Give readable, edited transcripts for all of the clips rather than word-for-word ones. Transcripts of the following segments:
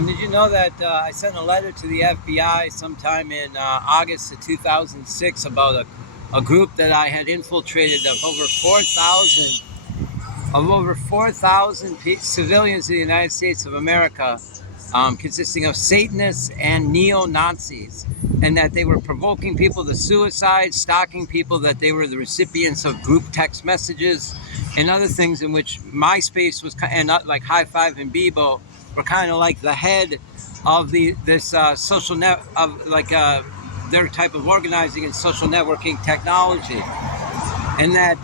Did you know that I sent a letter to the FBI sometime in August of 2006 about a group that I had infiltrated of over 4,000 civilians in the United States of America, consisting of Satanists and neo-Nazis, and that they were provoking people to suicide, stalking people, that they were the recipients of group text messages and other things, in which MySpace was, and like High Five and Bebo were kind of like the head of this social net of their type of organizing and social networking technology. And that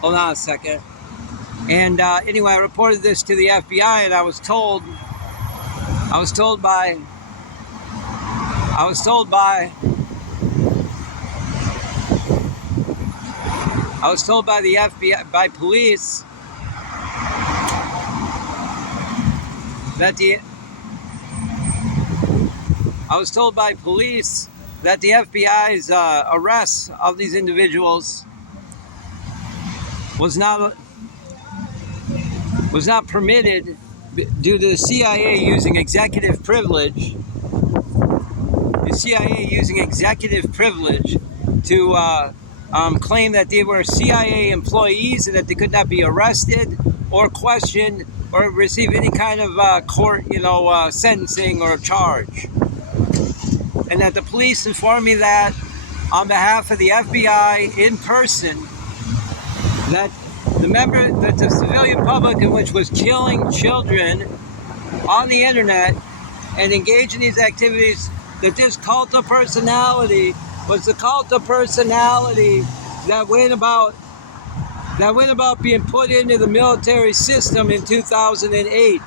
hold on a second. And anyway, I reported this to the FBI, and I was told by the FBI, by police, that the FBI's arrest of these individuals was not permitted due to the CIA using executive privilege. The CIA using executive privilege to claim that they were CIA employees and that they could not be arrested or questioned or receive any kind of court, sentencing or charge. And that the police informed me that on behalf of the FBI in person, that the civilian public, in which was killing children on the internet and engaged in these activities, that this cult of personality was the cult of personality that went about being put into the military system in 2008.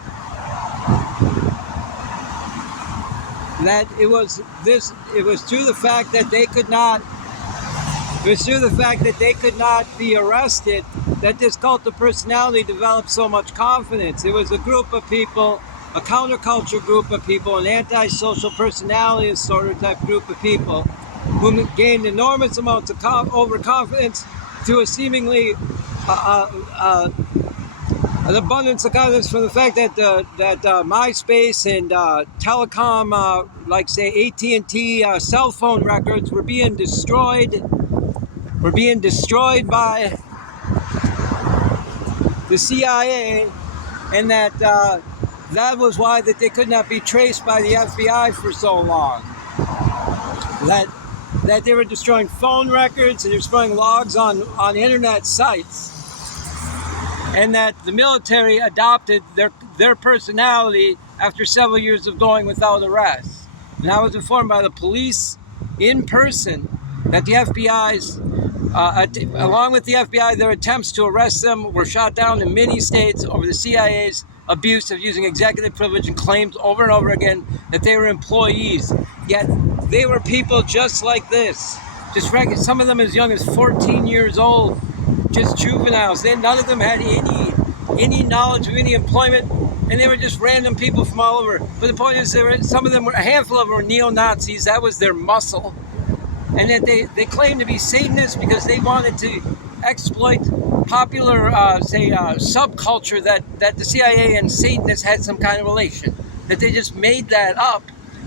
That it was through the fact that they could not be arrested that this cult of personality developed so much confidence. It was a group of people, a counterculture group of people, an antisocial personality disorder type group of people who gained enormous amounts of overconfidence through a seemingly an abundance of confidence from the fact that MySpace and telecom, like say AT&T cell phone records were being destroyed by the CIA, and that was why that they could not be traced by the FBI for so long. That they were destroying phone records and destroying logs on internet sites, and that the military adopted their personality after several years of going without arrest. And I was informed by the police in person that the FBI's, along with the FBI, their attempts to arrest them were shot down in many states over the CIA's abuse of using executive privilege, and claims over and over again that they were employees. Yet they were people just like this, just regular, some of them as young as 14 years old, just juveniles. None of them had any knowledge of any employment, and they were just random people from all over. But the point is, a handful of them were neo-Nazis. That was their muscle. And that they claimed to be Satanists because they wanted to exploit popular, subculture that the CIA and Satanists had some kind of relation. That they just made that up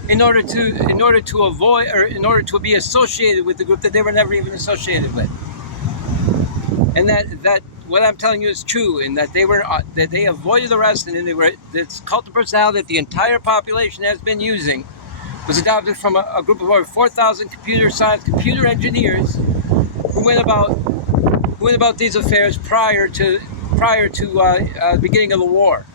in order to avoid, or in order to be associated with the group that they were never even associated with. And that what I'm telling you is true, and that they avoided arrest, and then this cult of personality that the entire population has been using was adopted from a group of over 4,000 computer science, computer engineers who went about these affairs prior to the beginning of the war.